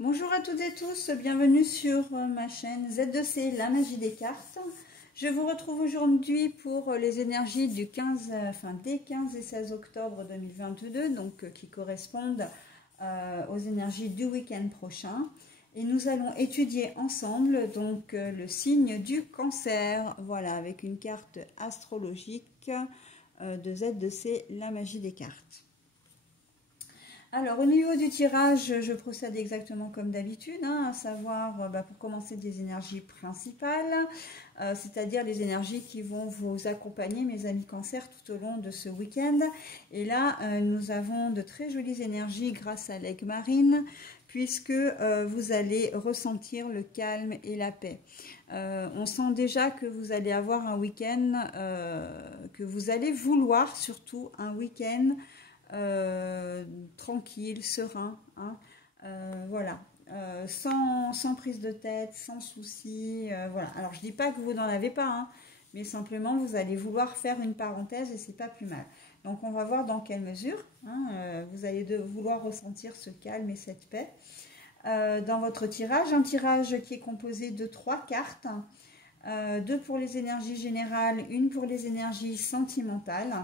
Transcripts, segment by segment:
Bonjour à toutes et tous, bienvenue sur ma chaîne Z2C, la magie des cartes. Je vous retrouve aujourd'hui pour les énergies des 15 et 16 octobre 2022, donc qui correspondent aux énergies du week-end prochain. Et nous allons étudier ensemble donc le signe du Cancer, voilà, avec une carte astrologique de Z2C, la magie des cartes. Alors, au niveau du tirage, je procède exactement comme d'habitude, à savoir, pour commencer, des énergies principales, c'est-à-dire les énergies qui vont vous accompagner, mes amis Cancer, tout au long de ce week-end. Et là, nous avons de très jolies énergies grâce à l'aigle marine, puisque vous allez ressentir le calme et la paix. On sent déjà que vous allez avoir un week-end, que vous allez vouloir surtout un week-end tranquille, serein, voilà, sans prise de tête, sans soucis, voilà. Alors je dis pas que vous n'en avez pas, mais simplement vous allez vouloir faire une parenthèse et c'est pas plus mal. Donc on va voir dans quelle mesure vous allez vouloir ressentir ce calme et cette paix dans votre tirage. Un tirage qui est composé de 3 cartes, 2 pour les énergies générales, 1 pour les énergies sentimentales.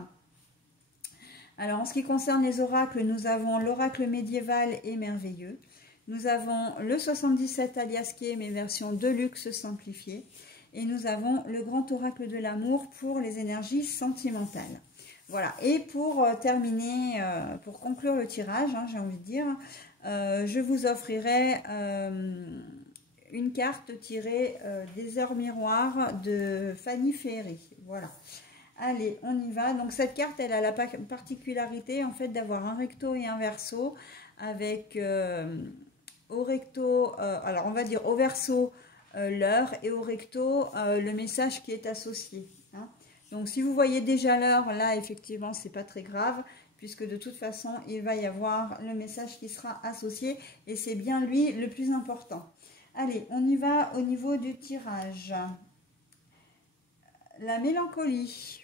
Alors, en ce qui concerne les oracles, nous avons l'oracle médiéval et merveilleux. Nous avons le 77 aliasqué, mais version deluxe simplifiée. Et nous avons le grand oracle de l'amour pour les énergies sentimentales. Voilà. Et pour terminer, pour conclure le tirage, j'ai envie de dire, je vous offrirai une carte tirée des heures miroirs de Fanny Ferry. Voilà. Allez, on y va. Donc cette carte, elle a la particularité en fait d'avoir un recto et un verso avec au recto, alors on va dire au verso l'heure et au recto le message qui est associé. Donc si vous voyez déjà l'heure, là effectivement c'est pas très grave puisque de toute façon il va y avoir le message qui sera associé et c'est bien lui le plus important. Allez, on y va au niveau du tirage. La mélancolie.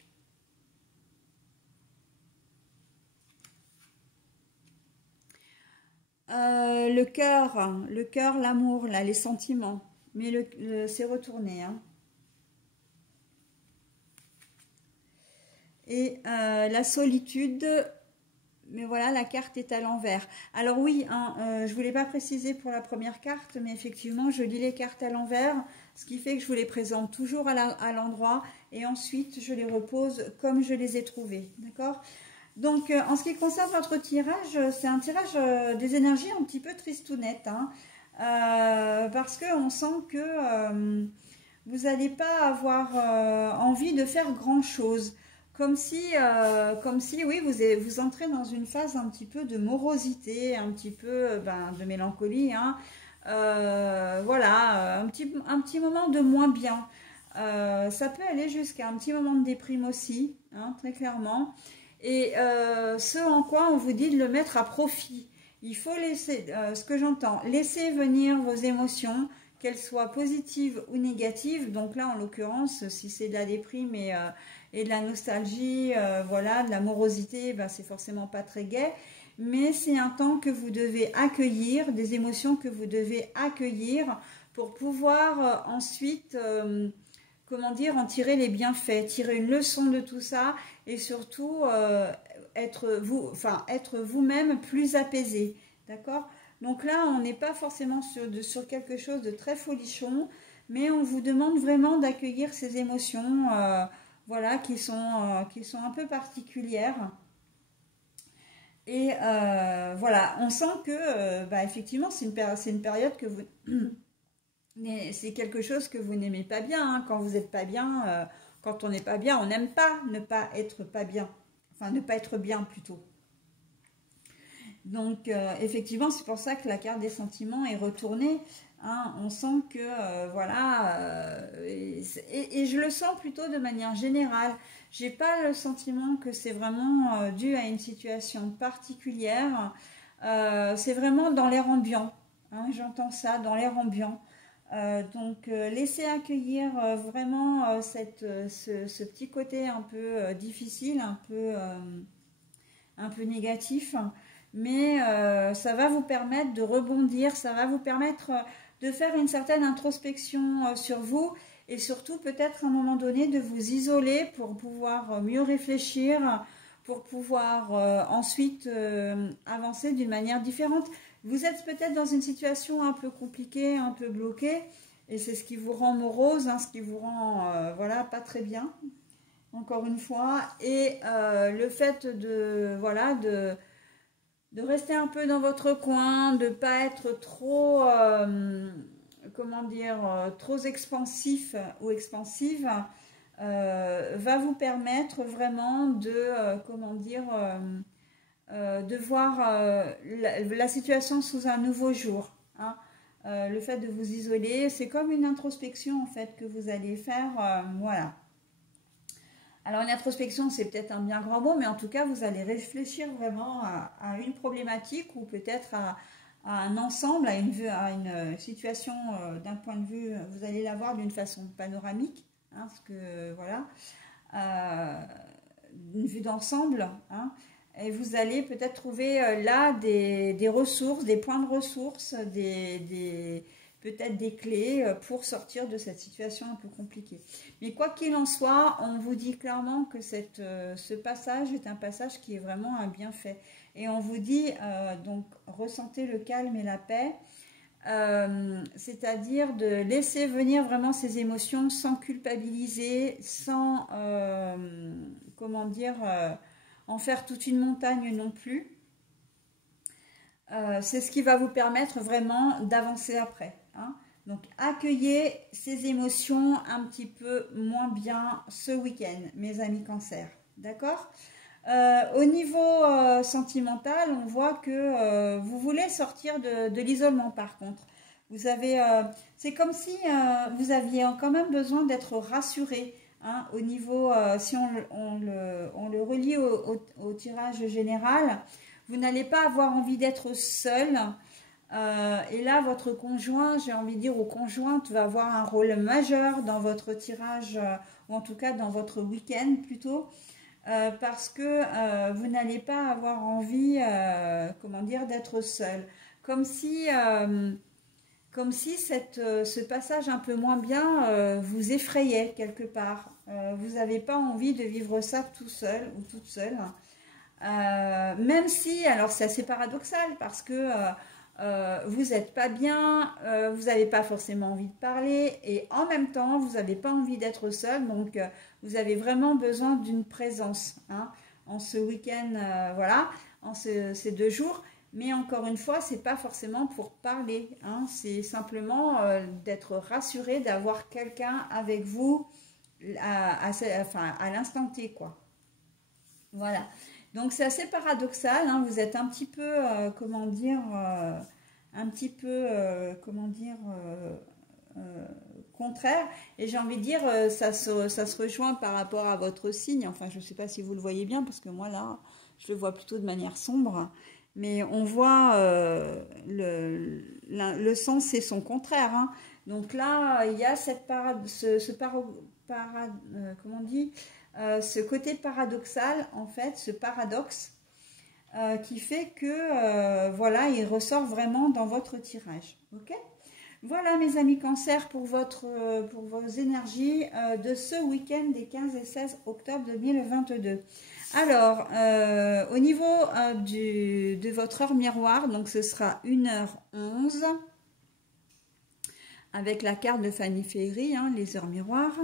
Le cœur, l'amour, là, les sentiments. Mais c'est retourné. Et la solitude, mais voilà, la carte est à l'envers. Alors oui, je ne voulais pas préciser pour la première carte, mais effectivement, je lis les cartes à l'envers, ce qui fait que je vous les présente toujours à l'endroit, et ensuite, je les repose comme je les ai trouvées, d'accord ? Donc, en ce qui concerne votre tirage, c'est un tirage des énergies un petit peu tristounettes, parce qu'on sent que vous n'allez pas avoir envie de faire grand-chose. Comme si, oui, vous entrez dans une phase un petit peu de morosité, un petit peu de mélancolie, voilà, un petit moment de moins bien. Ça peut aller jusqu'à un petit moment de déprime aussi, très clairement. Et ce en quoi on vous dit de le mettre à profit. Il faut laisser, ce que j'entends, laisser venir vos émotions, qu'elles soient positives ou négatives. Donc là, en l'occurrence, si c'est de la déprime et de la nostalgie, voilà, de la morosité, c'est forcément pas très gai. Mais c'est un temps que vous devez accueillir, des émotions que vous devez accueillir pour pouvoir ensuite... comment dire, en tirer les bienfaits, tirer une leçon de tout ça et surtout être vous-même plus apaisé, d'accord? Donc là, on n'est pas forcément sur quelque chose de très folichon, mais on vous demande vraiment d'accueillir ces émotions, voilà, qui sont un peu particulières. Et voilà, on sent que, effectivement, c'est une période que vous... c'est quelque chose que vous n'aimez pas bien, quand vous n'êtes pas bien, quand on n'est pas bien, on n'aime pas ne pas être pas bien, enfin ne pas être bien plutôt. Donc effectivement, c'est pour ça que la carte des sentiments est retournée, on sent que voilà, et je le sens plutôt de manière générale. J'ai pas le sentiment que c'est vraiment dû à une situation particulière, c'est vraiment dans l'air ambiant, j'entends ça, dans l'air ambiant. Donc laissez accueillir vraiment ce petit côté un peu difficile, un peu négatif, mais ça va vous permettre de rebondir, ça va vous permettre de faire une certaine introspection sur vous et surtout peut-être à un moment donné de vous isoler pour pouvoir mieux réfléchir, pour pouvoir ensuite avancer d'une manière différente. Vous êtes peut-être dans une situation un peu compliquée, un peu bloquée, et c'est ce qui vous rend morose, hein, ce qui vous rend voilà, pas très bien, encore une fois. Et le fait de, voilà, de rester un peu dans votre coin, de ne pas être trop, comment dire, trop expansif ou expansive, va vous permettre vraiment de, comment dire, de voir la situation sous un nouveau jour. Hein. Le fait de vous isoler, c'est comme une introspection en fait que vous allez faire, voilà. Alors une introspection, c'est peut-être un bien grand mot, mais en tout cas, vous allez réfléchir vraiment à une problématique ou peut-être à un ensemble, à une situation d'un point de vue, vous allez la voir d'une façon panoramique, hein, parce que voilà, une vue d'ensemble, hein, et vous allez peut-être trouver là des ressources, des points de ressources, peut-être des clés pour sortir de cette situation un peu compliquée. Mais quoi qu'il en soit, on vous dit clairement que ce passage est un passage qui est vraiment un bienfait. Et on vous dit, donc, ressentez le calme et la paix, c'est-à-dire de laisser venir vraiment ces émotions sans culpabiliser, sans, comment dire, en faire toute une montagne non plus. C'est ce qui va vous permettre vraiment d'avancer après. Hein. Donc, accueillez ces émotions un petit peu moins bien ce week-end, mes amis cancer. D'accord ? Au niveau sentimental, on voit que vous voulez sortir de l'isolement par contre. Vous avez, c'est comme si vous aviez quand même besoin d'être rassuré. Hein, au niveau, si on le relie au tirage général, vous n'allez pas avoir envie d'être seul. Et là, votre conjoint, j'ai envie de dire, ou conjointe, va avoir un rôle majeur dans votre tirage, ou en tout cas dans votre week-end plutôt, parce que vous n'allez pas avoir envie, comment dire, d'être seul. Comme si ce passage un peu moins bien vous effrayait quelque part. Vous n'avez pas envie de vivre ça tout seul ou toute seule. Même si, alors c'est assez paradoxal parce que vous n'êtes pas bien, vous n'avez pas forcément envie de parler et en même temps vous n'avez pas envie d'être seul, donc vous avez vraiment besoin d'une présence hein, en ce week-end, voilà, en ces 2 jours. Mais encore une fois, c'est pas forcément pour parler, hein, c'est simplement d'être rassuré, d'avoir quelqu'un avec vous à l'instant T, quoi. Voilà. Donc c'est assez paradoxal, hein, vous êtes un petit peu, comment dire, contraire. Et j'ai envie de dire, ça se rejoint par rapport à votre signe. Enfin, je ne sais pas si vous le voyez bien, parce que moi là, je le vois plutôt de manière sombre. Mais on voit le sens et son contraire. Hein. Donc là, il y a cette comment on dit, ce côté paradoxal, en fait, ce paradoxe qui fait que, voilà, il ressort vraiment dans votre tirage. Ok ? Voilà, mes amis cancer, pour vos énergies de ce week-end des 15 et 16 octobre 2022. Alors, au niveau de votre heure miroir, donc ce sera 1h11 avec la carte de Fanny Ferry, hein, les heures miroirs.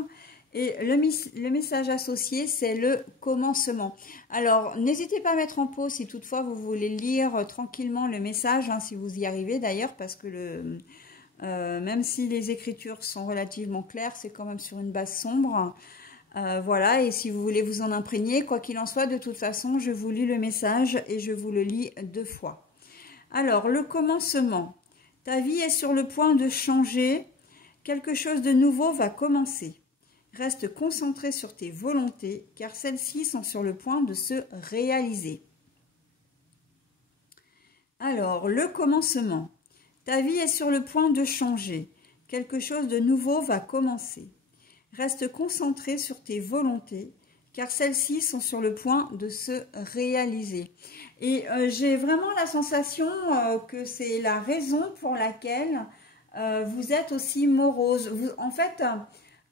Et le message associé, c'est le commencement. Alors, n'hésitez pas à mettre en pause si toutefois vous voulez lire tranquillement le message, hein, si vous y arrivez d'ailleurs, parce que même si les écritures sont relativement claires, c'est quand même sur une base sombre. Voilà, et si vous voulez vous en imprégner, quoi qu'il en soit, de toute façon, je vous lis le message et je vous le lis 2 fois. Alors, le commencement. Ta vie est sur le point de changer. Quelque chose de nouveau va commencer. Reste concentré sur tes volontés, car celles-ci sont sur le point de se réaliser. Alors, le commencement. Ta vie est sur le point de changer. Quelque chose de nouveau va commencer. Reste concentré sur tes volontés, car celles-ci sont sur le point de se réaliser. Et j'ai vraiment la sensation que c'est la raison pour laquelle vous êtes aussi morose. En fait,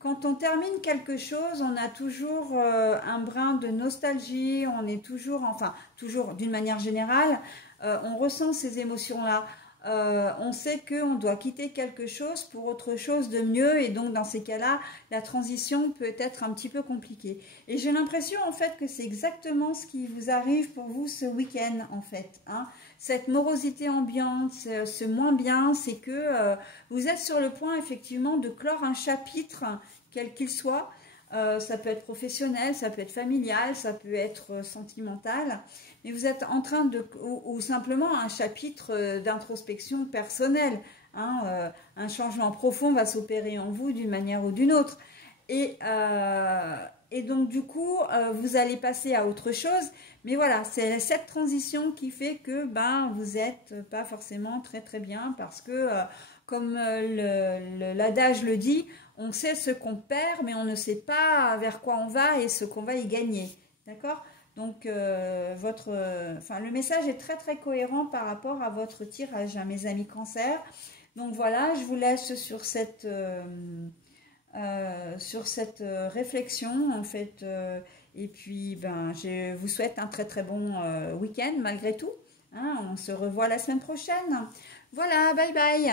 quand on termine quelque chose, on a toujours un brin de nostalgie, on est toujours, enfin, toujours d'une manière générale, on ressent ces émotions-là. On sait qu'on doit quitter quelque chose pour autre chose de mieux et donc dans ces cas-là, la transition peut être un petit peu compliquée. Et j'ai l'impression en fait que c'est exactement ce qui vous arrive pour vous ce week-end en fait. Hein. Cette morosité ambiante, ce moins bien, c'est que vous êtes sur le point effectivement de clore un chapitre, quel qu'il soit. Ça peut être professionnel, ça peut être familial, ça peut être sentimental. Mais vous êtes en train de, ou simplement un chapitre d'introspection personnelle. Hein, un changement profond va s'opérer en vous d'une manière ou d'une autre. Et donc du coup, vous allez passer à autre chose. Mais voilà, c'est cette transition qui fait que ben, vous n'êtes pas forcément très très bien parce que, comme l'adage le dit, on sait ce qu'on perd, mais on ne sait pas vers quoi on va et ce qu'on va y gagner. D'accord ? Donc, le message est très très cohérent par rapport à votre tirage, hein, mes amis cancer. Donc voilà, je vous laisse sur cette réflexion en fait. Et puis, ben, je vous souhaite un très très bon week-end malgré tout. Hein, on se revoit la semaine prochaine. Voilà, bye bye.